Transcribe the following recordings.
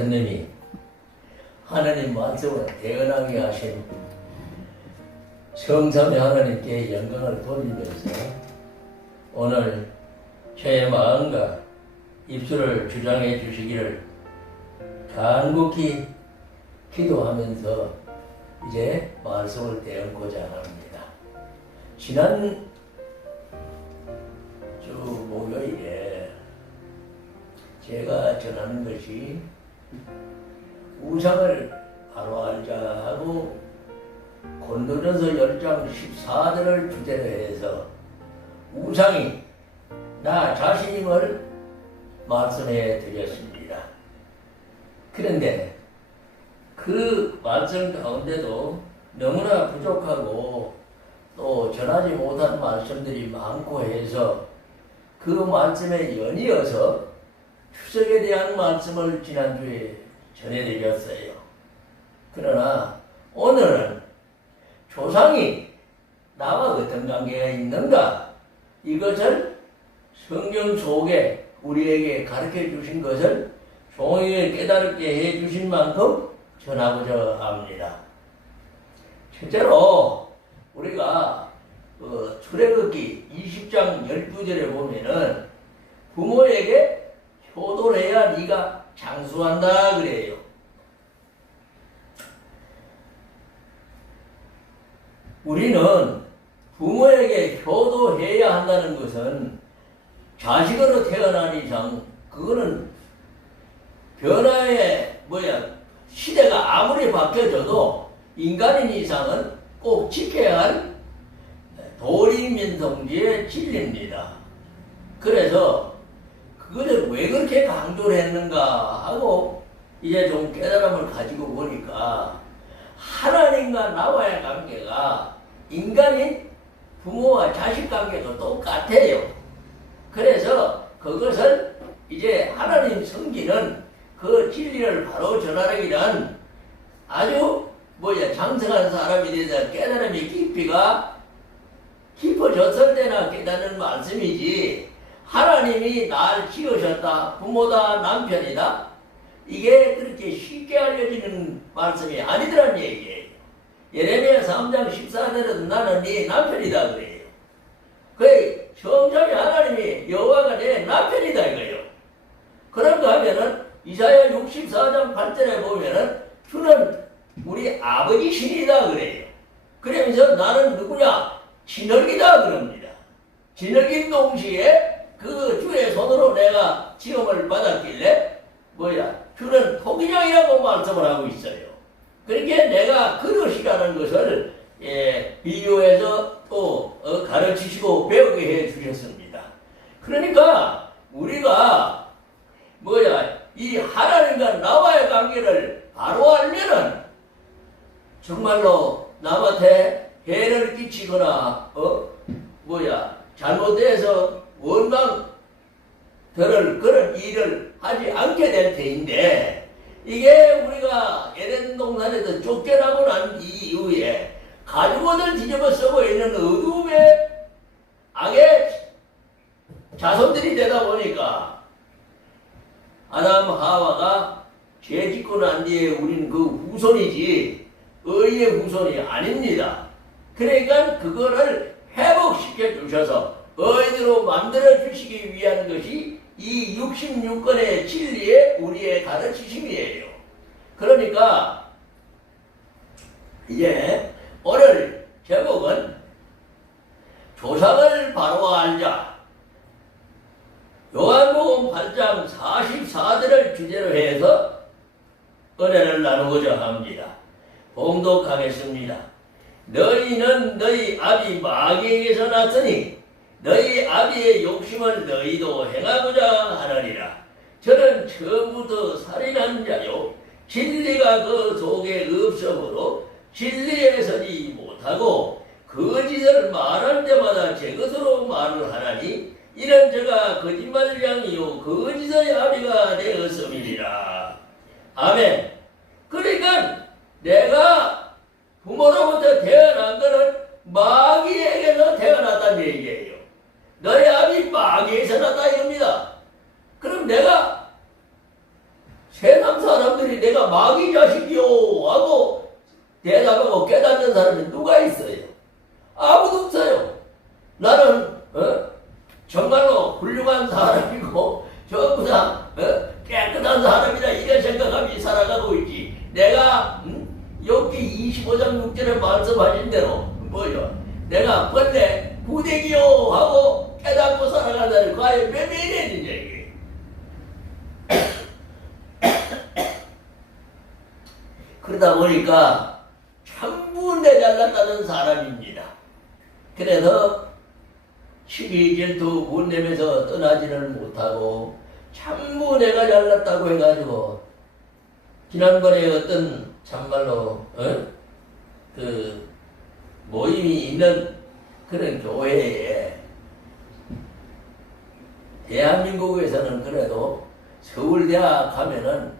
성령님이 하나님 말씀을 대언하게 하신 성삼위 하나님께 영광을 돌리면서 오늘 저의 마음과 입술을 주장해 주시기를 간곡히 기도하면서 이제 말씀을 대언고자 합니다. 지난 주 목요일에 제가 전하는 것이 우상을 바로 알자 하고 고린도전서 10장 14절을 주제로 해서 우상이 나 자신임을 말씀해 드렸습니다. 그런데 그 말씀 가운데도 너무나 부족하고 또 전하지 못한 말씀들이 많고 해서 그 말씀에 연이어서 추석에 대한 말씀을 지난주에 전해드렸어요. 그러나 오늘은 조상이 나와 어떤 관계가 있는가, 이것을 성경 속에 우리에게 가르쳐 주신 것을 종이에 깨달게 해 주신 만큼 전하고자 합니다. 첫째로 우리가 출애굽기 20장 12절에 보면은 부모에게 효도를 해야 네가 장수한다 그래요. 우리는 부모에게 효도해야 한다는 것은 자식으로 태어난 이상 그거는 변화의 시대가 아무리 바뀌어져도 인간인 이상은 꼭 지켜야 할 도리민통지의 진리입니다. 그래서 그것을 왜 그렇게 강조를 했는가 하고 이제 좀 깨달음을 가지고 보니까 하나님과 나와의 관계가 인간인 부모와 자식 관계가 똑같아요. 그래서 그것을 이제 하나님 섬기는 그 진리를 바로 전하기란 아주 장성한 사람이 돼서 깨달음의 깊이가 깊어졌을 때나 깨닫는 말씀이지, 하나님이 날 지으셨다, 부모다, 남편이다, 이게 그렇게 쉽게 알려지는 말씀이 아니더란 얘기예요. 예레미야 3장 14절은 나는 네 남편이다 그래요. 그 성삼위 하나님이 여호와가 내 남편이다 이거예요. 그런가 하면은 이사야 64장 8절에 보면은 주는 우리 아버지 신이다 그래요. 그러면서 나는 누구냐? 진흙이다 그럽니다. 진흙인 동시에 그 주의 손으로 내가 지음을 받았길래 주는 토기장이라고 말씀을 하고 있어요. 그렇게 내가 그릇이라는 것을 비유해서 또 가르치시고 배우게 해 주셨습니다. 그러니까 우리가 이 하나님과 나와의 관계를 바로 알면은 정말로 남한테 해를 끼치거나 잘못돼서 원망 들을 그런 일을 하지 않게 될 테인데, 이게 우리가 에덴 동산에서 쫓겨나고 난 이후에 가죽옷을 뒤집어 쓰고 있는 어둠의 악의 자손들이 되다 보니까 아담 하와가 죄 짓고 난 뒤에 우리는 그 후손이지 의의 후손이 아닙니다. 그러니까 그거를 회복시켜 주셔서 의대로 만들어 주시기 위한 것이 이 66권의 진리의 우리의 가르치심이에요. 그러니까 이제 오늘 제목은 조상을 바로 알자. 요한복음 8장 44절을 주제로 해서 은혜를 나누고자 합니다. 봉독하겠습니다. 너희는 너희 아비 마귀에게서 났으니 너희 아비의 욕심을 너희도 행하고자 하느니라. 저는 처음부터 살인한 자요 진리가 그 속에 없으므로 진리에 서지 못하고 거짓을 말할 때마다 제 것으로 말을 하나니 이는 저가 거짓말량이요 거짓의 아비가 되었음이니라. 아멘. 그러니까 내가 부모로부터 태어난 것은 마귀에게서 태어났다는 얘기예요. 너희 아비 마귀에서 났다 이겁니다. 그럼 내가 세상 사람들 사람들이 내가 마귀 자식이요 하고 대답하고 깨닫는 사람이 누가 있어요? 아무도 없어요. 나는 정말로 훌륭한 사람이고 전부 다 깨끗한 사람이다 이런 생각하며 살아가고 있지. 내가 여기 25장 6절에 말씀하신 대로 뭐요? 내가 본래 부대기요 하고 깨닫고 살아간다는 과연 몇 명이냐 이게. 그러다 보니까 전부 내 잘났다는 사람입니다. 그래서 12질도 못 내면서 떠나지를 못하고 전부 내가 잘났다고 해가지고 지난번에 어떤 참말로 그 모임이 있는 그런 교회에 대한민국에서는 그래도 서울대학 하면은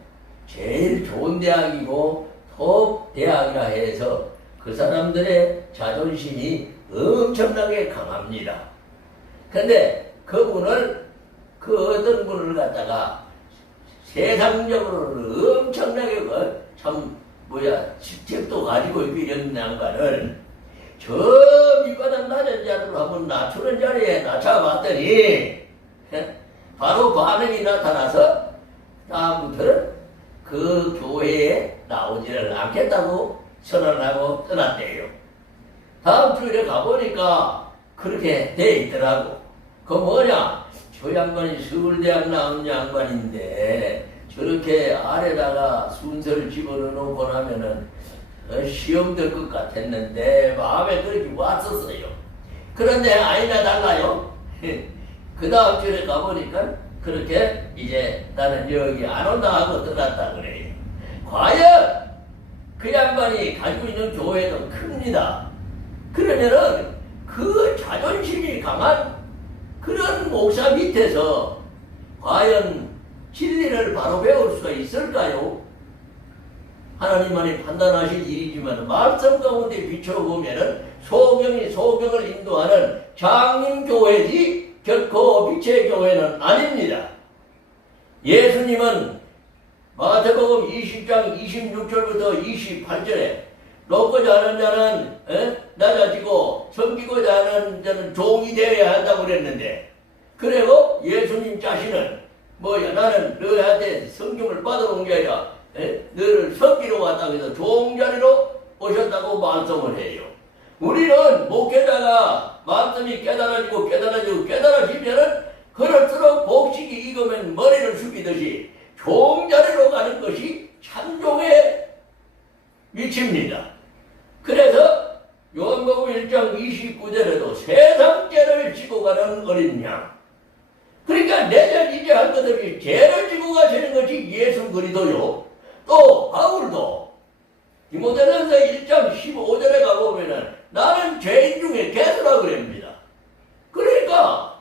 제일 좋은 대학이고 톱 대학이라 해서 그 사람들의 자존심이 엄청나게 강합니다. 근데 그분을 그 어떤 분을 갖다가 세상적으로 엄청나게 직책도 가지고 있고 이런 양반을 저 밑바닥 낮은 자리로 한번 낮추는 자리에 낮춰봤더니 바로 반응이 나타나서 다음부터는 그 교회에 나오지를 않겠다고 선언하고 떠났대요. 다음 주일에 가보니까 그렇게 돼 있더라고. 그 뭐냐? 저 양반이 서울대학 나온 양반인데 저렇게 아래다가 순서를 집어넣고 나면은 시험 될 것 같았는데 마음에 그렇게 왔었어요. 그런데 아니나 달라요. 그 다음 주에 가보니까 그렇게 이제 나는 여기 안 온다 하고 떠났다 그래요. 과연 그 양반이 가지고 있는 교회는 큽니다. 그러면은 그 자존심이 강한 그런 목사 밑에서 과연 진리를 바로 배울 수가 있을까요? 하나님만이 판단하실 일이지만 말씀 가운데 비춰보면은 소경이 소경을 인도하는 장님교회지 결코 빛의 교회는 아닙니다. 예수님은 마태복음 20장 26절부터 28절에 높고자 하는 자는 낮아지고 섬기고자 하는 자는 종이 되어야 한다고 그랬는데, 그리고 예수님 자신은 나는 너한테 성경을 받아온 게 아니라 너를 섬기러 왔다고 해서 종자리로 오셨다고 말씀을 해요. 우리는 목회자가 말씀이 깨달아지면은 그럴수록 복식이 익으면 머리를 숙이듯이 종자리로 가는 것이 참종의 위치입니다. 그래서 요한복음 1장 29절에도 세상 죄를 지고 가는 어린 양, 그러니까 내전 이제 할 것 없이 죄를 지고 가시는 것이 예수 그리스도요. 또 바울도 디모데전서 1장 15절에 가보면은 나는 죄인 중에 개수라 그럽니다. 그러니까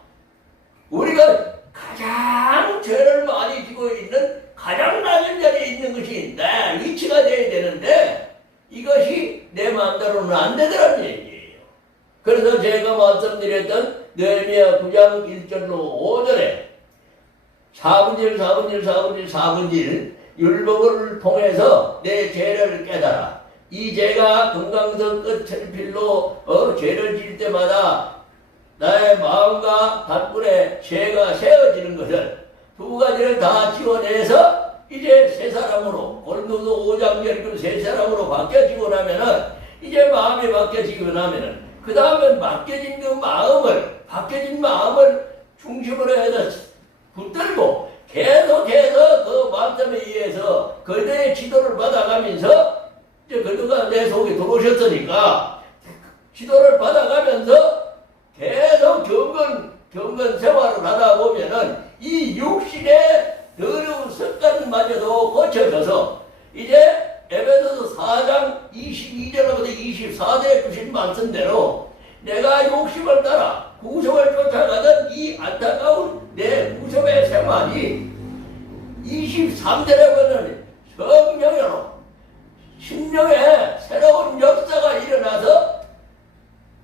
우리가 가장 죄를 많이 지고 있는 가장 낮은 자리에 있는 것이 내 위치가 되어야 되는데 이것이 내 마음대로는 안 되더라는 얘기예요. 그래서 제가 말씀드렸던 느헤미야 9장 1절로 5절에 4분의 1 율법을 통해서 내 죄를 깨달아. 이 죄가 금강석 끝을 필로 죄를 지을 때마다 나의 마음과 닷불에 죄가 세워지는 것을 두 가지를 다 지워내서 이제 새 사람으로 고린도서 5장 결국 새 사람으로 바뀌어지고 나면은 이제 마음이 바뀌어지고 나면은 그 다음에 바뀌어진 바뀌어진 마음을 중심으로 해서 붙들고 계속해서 그 말씀에 의해서 그대의 지도를 받아가면서 이제 그대가 내 속에 들어오셨으니까 지도를 받아가면서 계속 경건 생활을 하다 보면은 이 육신의 더러운 습관마저도 고쳐져서 이제 에베소서 4장 22절부터 24절에 주신 말씀대로 내가 욕심을 따라 구속을 쫓아가던 이 안타까운 내 구속의 생활이 23절에 보면 성령으로 심령에 새로운 역사가 일어나서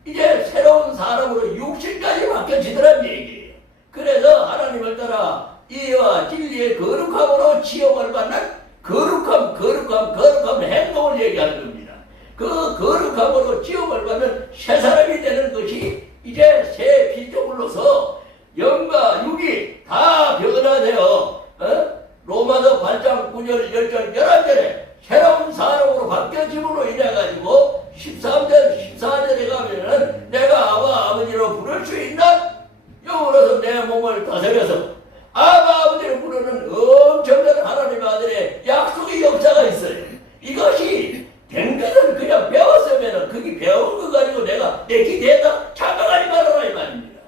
이제 새로운 사람으로 육신까지 바뀌어지더란 얘기예요. 그래서 하나님을 따라 이와 진리의 거룩함으로 지음을 받는 거룩한 10절, 11절에 새로운 사람으로 바뀌어짐으로 인해가지고 13절, 14절에 가면은 내가 아바 아버지로 부를 수 있는 영으로서 내 몸을 다스려서 아바 아버지로 부르는 엄청난 하나님의 아들의 약속의 역사가 있어요. 이것이 된 것은 그냥 배웠으면은 그게 배운 거 가지고 내가 내 기대했다 착각하지 말아라 이 말입니다.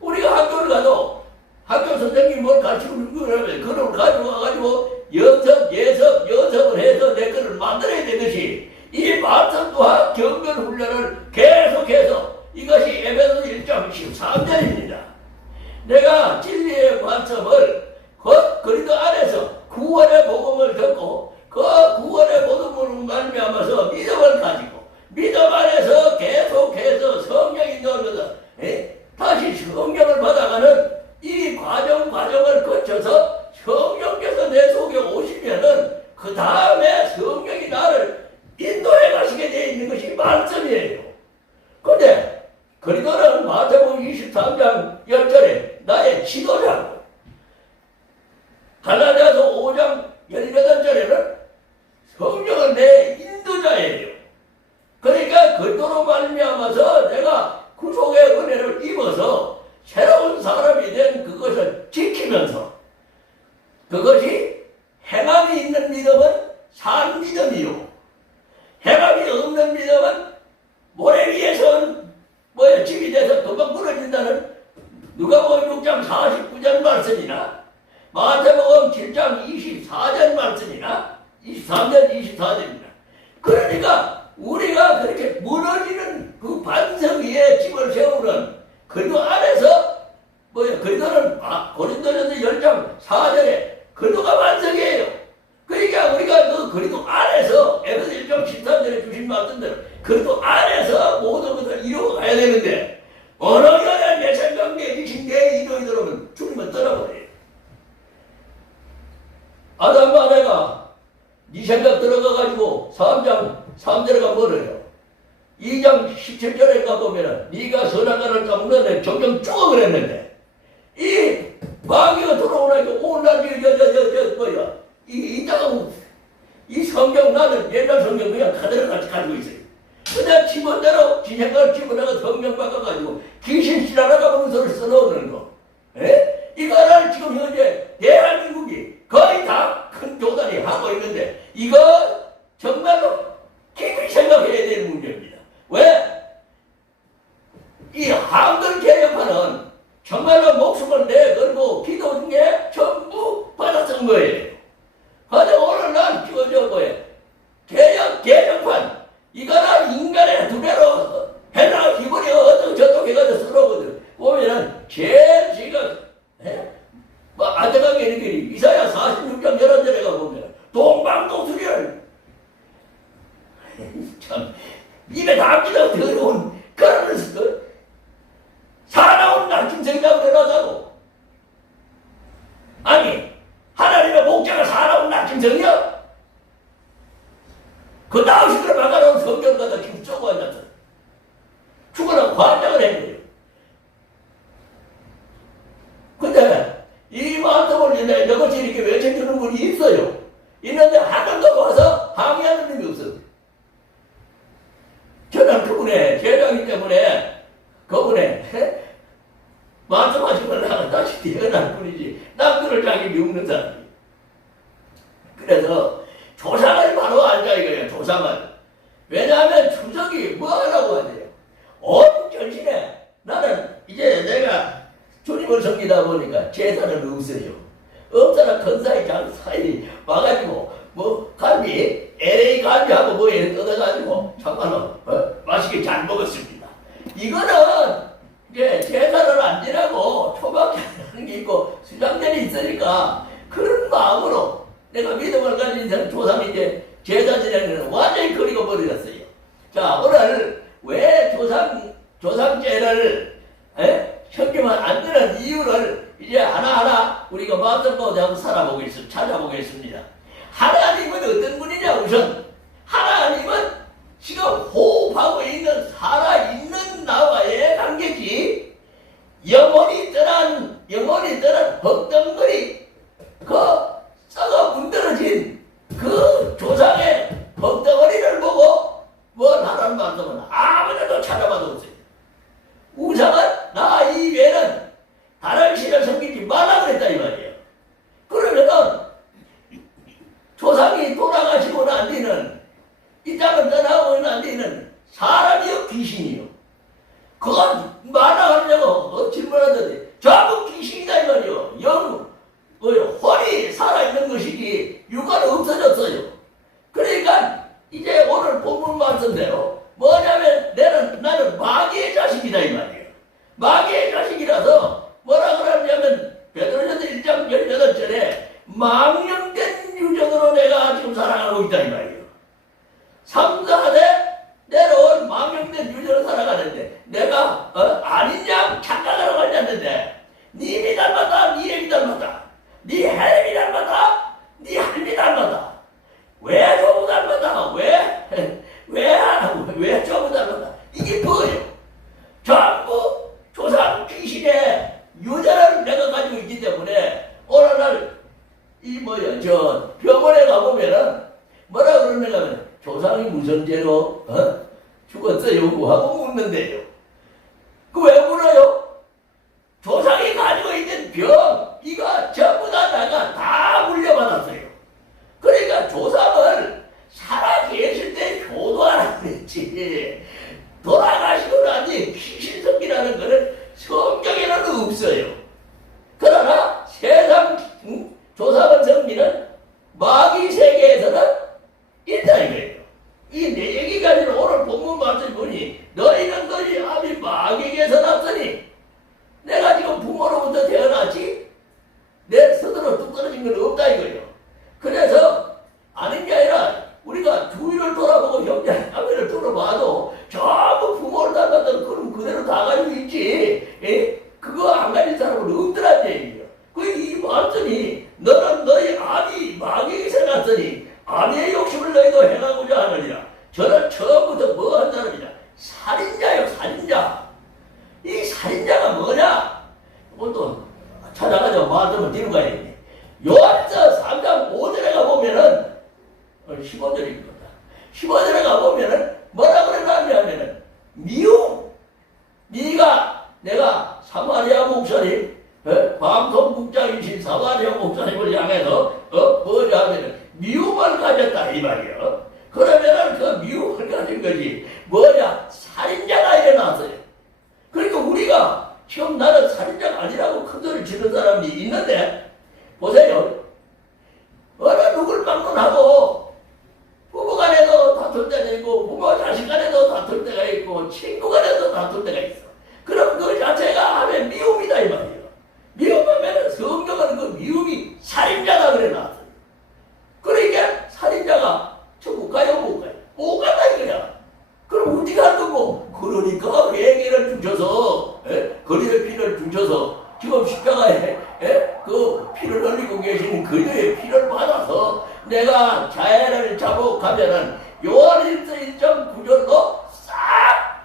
우리가 학교를 가도 학교 선생님이 뭘 가르치고 그러면 그걸 가지고 와가지고 연습을 해서 내 거를 만들어야 되듯이 이 말씀 또한 경별 훈련을 계속해서 이것이 에베소 1장 13절입니다. 내가 진리의 말씀을 그리스도 안에서 구원의 복음을 듣고 그 구원의 복음으로 말미암아서 믿음을 가지고 믿음 안에서 계속해서 성령이 넣어서 다시 성령을 받아가는 이 과정을 거쳐서 성령께서 내 속에 오시면은 그 다음에 성령이 나를 인도해 가시게 되어 있는 것이 말씀이에요. 근데 그리스도는 마태복음 23장 10절에 나의 지도자고 갈라디아서 5장 18절에는 성령은 내 인도자예요. 그러니까 그리스도로 말미암아서 내가 구속의 은혜를 입어서 새로운 사람이 된 그것을 지키면서 그것이 행함이 있는 믿음은 산 믿음이요. 행함이 없는 믿음은 모래 위에서 집이 돼서 금방 무너진다는 누가복음 6장 49절 말씀이나 마태복음 7장 24절 말씀이나 23절 24절입니다. 그러니까 우리가 그렇게 무너지는 그 반석 위에 집을 세우는 그리스도 안에서 그리스도는 고린도전서 10장 4절에 그리스도가 반석이에요. 그러니까 우리가 그 그리스도 안에서 에베소 1장 13절에 주신 말씀대로 그리스도 안에서 모든 것을 이루어 가야 되는데 어느 여자 내 생각에 이신 내 이론이 들어오면 주님은 떠나버려요. 아담과 내가 네 생각 들어가가지고 3장 3절에 뭐래요? 2장 17절에 가보면은 네가 선악과를 까먹는 정령 죽어 그랬는데 이 마귀가 들어오니까 오늘 이 성경 나는 옛날 성경 그냥 그대로 같이 가지고 있어요. 그냥 집어대로 지 생각을 집어내가 성경 바꿔가지고 귀신 씨라라가 문서를 써놓는 거. 이거를 지금 현재 대한민국이 거의 다 큰 교단이 하고 있는데 이거 정말로 깊이 생각해야 되는 문제입니다. 왜? 이 한글 개혁파는 정말로 목숨을 내걸고 기도 중에 전부 받았던 거예요. 근데 오늘날 개혁판 이거는 인간의 두 배로 해나 기분이 어떻게 저렇게 해가지고 쓰러거든. 보면은 제일 지금 안타깝게 이렇게 이사야 46장 11절에 가보면 동방동수리를 참 입에 담기도 더러운 그런 사나운 낙심생각을 해놨다고. 아니 하나님의 목자가 사나운 낙심생이야? 그 다음 시간에 막아놓은 성경 갖다 지금 쓰고 앉았어. 죽으라고 환장을 했네요. 근데 이 말씀을 이것이 이렇게 외쳐주는 분이 있어요. 있는데 하나도 와서 항의하는 분이 없어요. 저는 그분의 제자이기 때문에 그분의 말씀하시면 나가 다시 태어날 뿐이지 남들을 자기 미우는 사람이. 그래서 조상을 바로 알자 이거예요. 조상을. 왜냐하면 추석이 뭐라고 하세요? 온 전신에 나는 이제 내가 주님을 섬기다 보니까 제사는 없어요. 없잖아. 근사히 장사이 와가지고 갈비 LA 갈비하고 이렇게 뜯어가지고 정말로 맛있게 잘 먹었습니다. 이거는 이제 제사를 안 지나고 초박하는 게 있고 수장전이 있으니까 그런 마음으로 내가 믿음을 가진 조상이 이제 제사 지내는 완전히 그리고 버렸어요. 자, 오늘 왜 조상제를 섬기면 안 되는 이유를 이제 하나하나 우리가 마음껏 한번 찾아보겠습니다. 하나님은 어떤 분이냐? 우선 하나님은 지금 호흡하고 있는 살아있는 나와의 관계지 영원히 떠난 헛덩거리 그 썩어 문드러진 난 뒤는 이 땅을 떠나고 난 뒤는 사람이요 귀신이요. 그건 말하려고 질문하더니 전부 귀신이다 이 말이요. 혼이 살아있는 것이지 육은 없어졌어요. 그러니까 이제 오늘 본문 말씀대로 뭐냐면 나는 마귀의 자식이다 이 말이에요. 마귀의 자식이라서 뭐라 그러냐면 베드로전서 1장 18절에 망령된 유전으로 내가 지금 살아가고 있다 이 말이에요. 3, 4대 내려온 망령된 유전으로 살아가는데 내가 아닌 양 착각하러 가지 않는데 니 닮았다 니 애미 닮았다 니 헬미 닮았다 니 할미 닮았다 왜 저거 닮았다 왜 저거 닮았다 이게 뭐예요? 전부 조상 귀신의 유전을 내가 가지고 있기 때문에 오늘날 저 병원에 가보면은 뭐라 그러는가 하면 조상이 무슨 죄로 죽었어요 하고 묻는데요. 그 왜 물어요? 조상이 가지고 있는 병 이거 전부 내가 다 물려받았어요. 그러니까 조상을 살아계실 때 효도하라고 했지 돌아가시고 나니 귀신성기라는 것은 성경에는 없어요. 그러나 세상 조상을 섬기는 마귀 세계에서는 있다 이거예요. 이 내 얘기까지는 오늘 본문 말씀 보니 너희는 너희 아비 마귀에게서 났으니 내가 지금 부모로부터 태어났지 내 스스로 뚝 떨어진 건 없다 이거예요. 그래서 아는 게 아니라 우리가 주위를 돌아보고 형제 자매를 돌아봐도 전부 부모를 닮았던 그럼 그대로 다 가지고 있지 그거 안 가진 사람은 없더란 얘기예요. 이 말씀이 너는 너희 아비 마귀에게서 났으니 아비의 욕심을 너희도 행하고자 하느니라. 저는 처음부터 뭐 한 사람이냐 살인자요 살인자. 이 살인자가 뭐냐 오늘도 찾아가지고 말씀을 드리고 가야겠네. 요한서 3장 5절에 가보면은 15절입니다. 15절에 가보면은 뭐라 그러냐면은 미움 내가 사마리아 목사님 방통 국장이신 사마리아 목사님을 향해서 뭐냐 하면은 미움을 가졌다 이 말이에요. 그러면은 그 미움을 가진 것이 뭐냐 살인자가 일어났어요. 그러니까 우리가 지금 나는 살인자가 아니라고 큰소리를 치는 사람이 있는데 보세요. 어느 누굴 막론하고 부부 간에도 다툴 때가 있고 부모 자식 간에도 다툴 때가 있고 친구 간에도 다툴 때가 있어. 그럼 그 자체가 하면 미움이다 이 말이에요. 미움하면 성경은 그 미움이 살인자다 그래 놨어요. 그러니까 살인자가 천국 가요 못 가요? 못 간다 이거야. 그럼 어떻게 할 거고? 그러니까 회개를 주셔서 거리의 피를 주셔서 지금 십자가에 그 피를 흘리고 계신 그녀의 피를 받아서 내가 자해를 자복하면은 요한일서 1.9절로 싹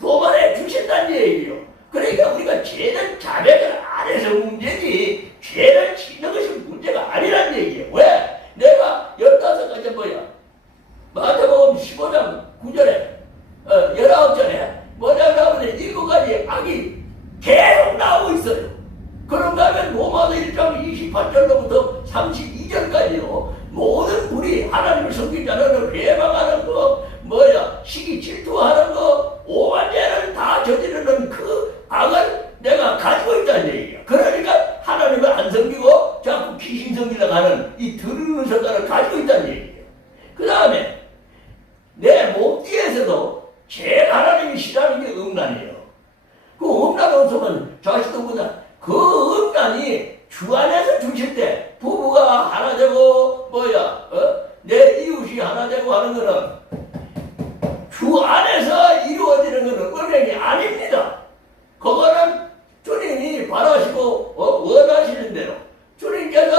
도발해 주신다는 얘기예요. 그러니까 우리가 죄를 자백을 안 해서 문제지 죄를 짓는 것이 문제가 아니란 얘기예요. 왜? 내가 15가지 마태복음 15장 9절에 19절에 뭐냐면 7가지 악이 계속 나오고 있어요. 그런가 하면 로마서 1장 28절로부터 32절까지요. 모든 불이 하나님을 섬기지 않는 회방하는 거 시기 질투하는 거 오만죄를 다 저지르는 그 악을 내가 가지고 있다는 얘기야. 그러니까 하나님을 안 섬기고 자꾸 귀신 섬기려고 하는 이 더러운 습관을 가지고 있다는 얘기예요. 그 다음에 내 몸띠에서도 제일 하나님이 싫어하는 게 음란이에요. 그 음란 없으면 자식도 보다 그 음란이 주 안에서 주실 때 부부가 하나 되고 내 이웃이 하나 되고 하는 거는 주 안에서 이루어지는 것은 은행이 아닙니다. 그거는 주님이 바라시고 원하시는 대로 주님께서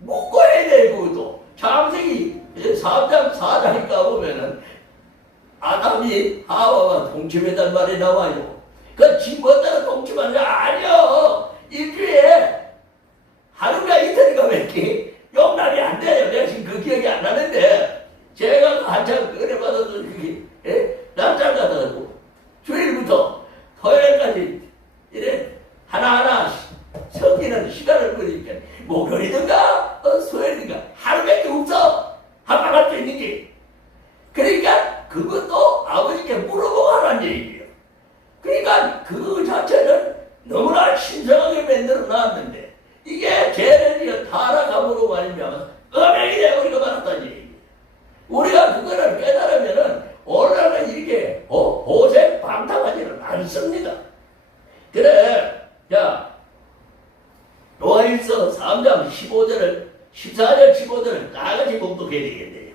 묶어야 되고 창세기 3장 4장에 가보면은 아담이 하와와 동침했단 말이 나와요. 그 집어다가 동침하는 게 아니요. 일주일에 하루가 이틀인가 몇기 용납이 안 돼요. 내가 지금 그 기억이 안 나는데 제가 한참 은혜 받았던 그게 남자 가다고 주일부터 토요일까지 이래 하나하나 섬기는 시간을 끌니까 목요일이든가 수요일이든가 하루밖에 범행이 되어버리고 말았다는 얘기입니다. 우리가 그거를 깨달으면은 오늘날은 이렇게 고생 방탕하지는 않습니다. 그래, 자, 요한일서 3장 14절 15절을 다같이 공독해야 되겠네요.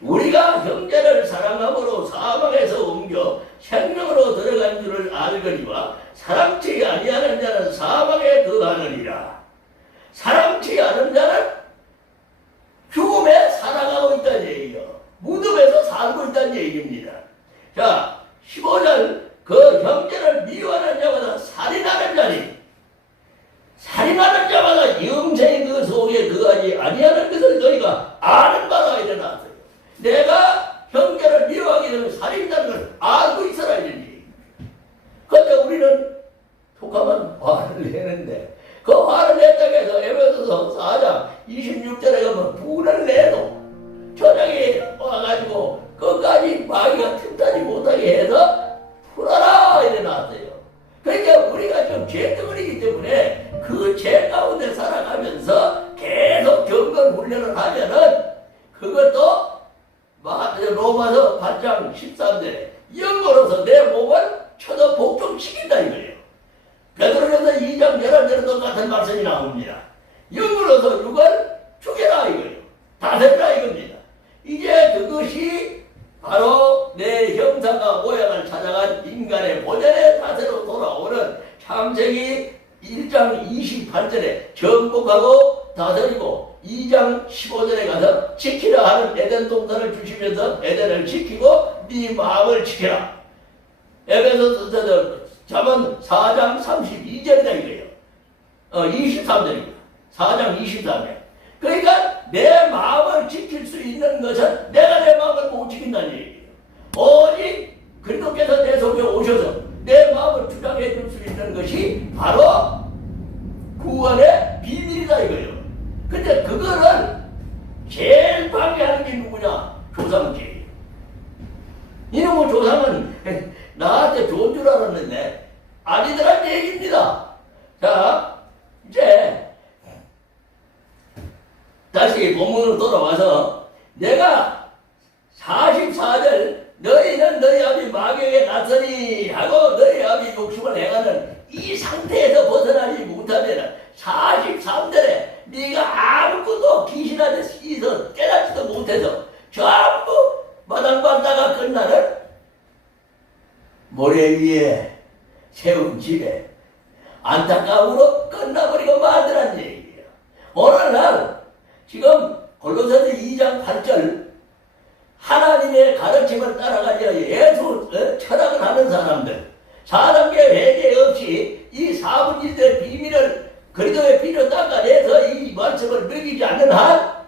우리가 형제를 사랑함으로 사망에서 옮겨 생명으로 들어간 줄을 알거니와 사랑치 아니하는 자는 사망에 거하느니라. 사랑치 않은 자는 죽음에 살아가고 있다는 얘기요. 무덤에서 살고 있다는 얘기입니다. 자, 15절 그 형제를 미워하는 자마다 살인하는 자니 살인하는 자마다 영생의 그 속에 거하지 아니하는 것을 너희가 아는 바가 일어났어요. 내가 형제를 미워하게 되면 살인다는 걸 알고 있어야 되지. 그런데 우리는 툭하면 화를 내는데 그 화를 냈다고 해서 에베소서 4장 26절에 가면 분을 내도 저녁에 와가지고 끝까지 마귀가 틈타지 못하게 해서 풀어라 이래 놨어요. 그러니까 우리가 좀 죄덩어리이기 때문에 그 죄 가운데 살아가면서 계속 경건 훈련을 하면은 그것도 로마서 8장 13절에 영으로서 내 몸을 쳐도 복종시킨다 이거예요. 베드로전서 2장 11절에 똑같은 말씀이 나옵니다. 영으로서 육을 죽여라 이거예요. 다스리라 이겁니다. 이제 그것이 바로 내 형상과 모양을 찾아간 인간의 본연의 자세로 돌아오는 창세기 1장 28절에 정복하고 다스리고 2장 15절에 가서 지키라 하는 에덴 동산을 주시면서 에덴을 지키고 네 마음을 지켜라. 에베소서 잠언 4장 32절이다 이거예요. 23절입니다. 4장 23절. 그러니까 내 마음을 지킬 수 있는 것은 내가 내 마음을 못 지킨다는 얘기예요. 오직 그리스도께서 내 속에 오셔서 내 마음을 주장해 줄 수 있는 것이 바로 구원의 비밀이다 이거예요. 근데 그거를 제일 방해하는 게 누구냐? 조상제예요. 이놈의 조상은 나한테 좋은 줄 알았는데 아니더란 얘기입니다. 자, 이제 다시 본문으로 돌아와서 내가 44절 너희는 너희 아비 마귀에게 낯서니 하고 너희 아비 욕심을 행하는 이 상태에서 벗어나지 못하면 43절에 네가 아무것도 귀신한테 시서 깨닫지도 못해서 전부 마당발다가 끝나는 모래 위에 세운 집에 안타까움으로 끝나버리고 말더란 얘기예요. 오늘날 지금 골로새서 2장 8절 하나님의 가르침을 따라가지 예수 철학을 하는 사람들 사람계 회개 없이 이 4분일의 비밀을 그리스도의 피로 닦아내서 이 말씀을 먹이지 않는 한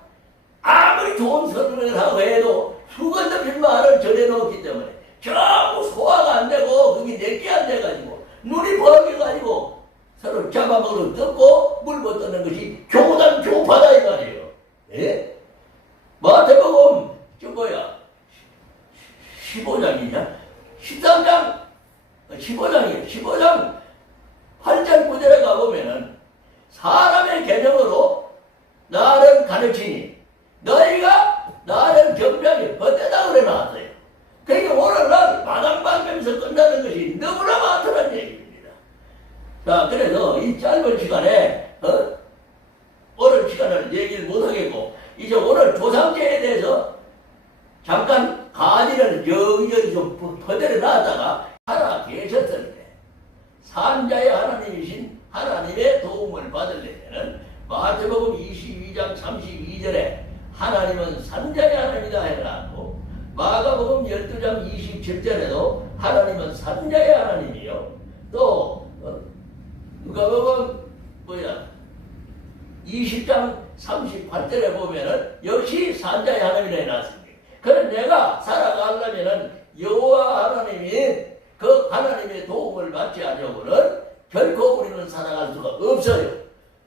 아무리 좋은 설명을 하고 해도 수건덮인 말을 전해놓기 때문에 전부 소화가 안 되고 그게 내게 안 돼가지고 눈이 벌게가지고 서로 잡아먹으러 뜯고 물고 뜯는 것이 교단 교파다 이 말이에요. 예? 마태복음 저 뭐야 15장이냐 13장 15장이에요. 15장 8절 9절에 가보면은 사람의 개념으로 나를 가르치니 너희가 나를 겸비하게 벗대다 그래 놨어요. 그러니까 오늘날 마당방면에서 끝나는 것이 너무나 많다는 얘기입니다. 자, 그래서 이 짧은 시간에 오늘 시간을 얘기를 못하겠고 이제 오늘 조상제에 대해서 잠깐 가지를 여기저기 좀 퍼대려 놨다가 살아 계셨을 때 산자의 하나님이신 하나님의 도움을 받으려면 마태복음 22장 32절에 하나님은 산자의 하나님이다 해놨고 마가복음 12장 27절에도 하나님은 산자의 하나님이요. 또 누가복음 20장 38절에 보면은 역시 산자의 하나님이라 해놨습니다. 그럼 내가 살아가려면은 여호와 하나님이 그 하나님의 도움을 받지 않으려고는 결코 우리는 살아갈 수가 없어요.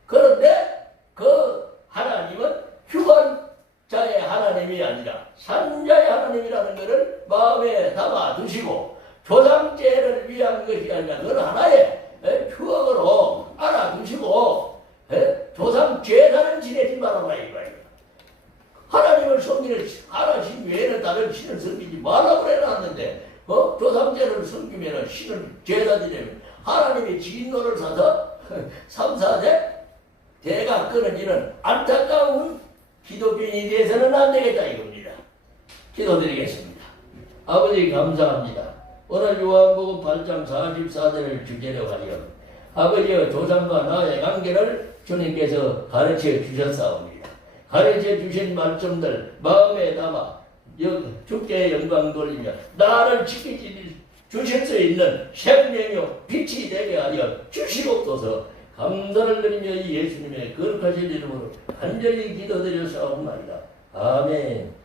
그런데 그 하나님은 휴관자의 하나님이 아니라 산자의 하나님이라는 것을 마음에 담아 두시고 조상제를 위한 것이 아니라 그건 하나의 추억으로 알아두시고 조상 제사를 지내지 말아라 이거예요. 섬기는 하나님 외에는 다른 신을 섬기지 말라고 해놨는데 조상제를 섬기면 신을 죄다 지내면 하나님이 진노를 사서 3, 4대 대가 끊어지는 안타까운 기독교인이 돼서는 안 되겠다 이겁니다. 기도드리겠습니다. 아버지 감사합니다. 오늘 요한복음 8장 44절을 주제로 하여 아버지의 조상과 나의 관계를 주님께서 가르쳐 주셨사옵니다. 가르쳐 주신 말씀들 마음에 담아 주께 영광 돌리며 나를 지키시 주실 수 있는 생명이요 빛이 되게 하여 주시옵소서. 감사를 드리며 예수님의 거룩하신 이름으로 간절히 기도드려 사옵나이다. 아멘.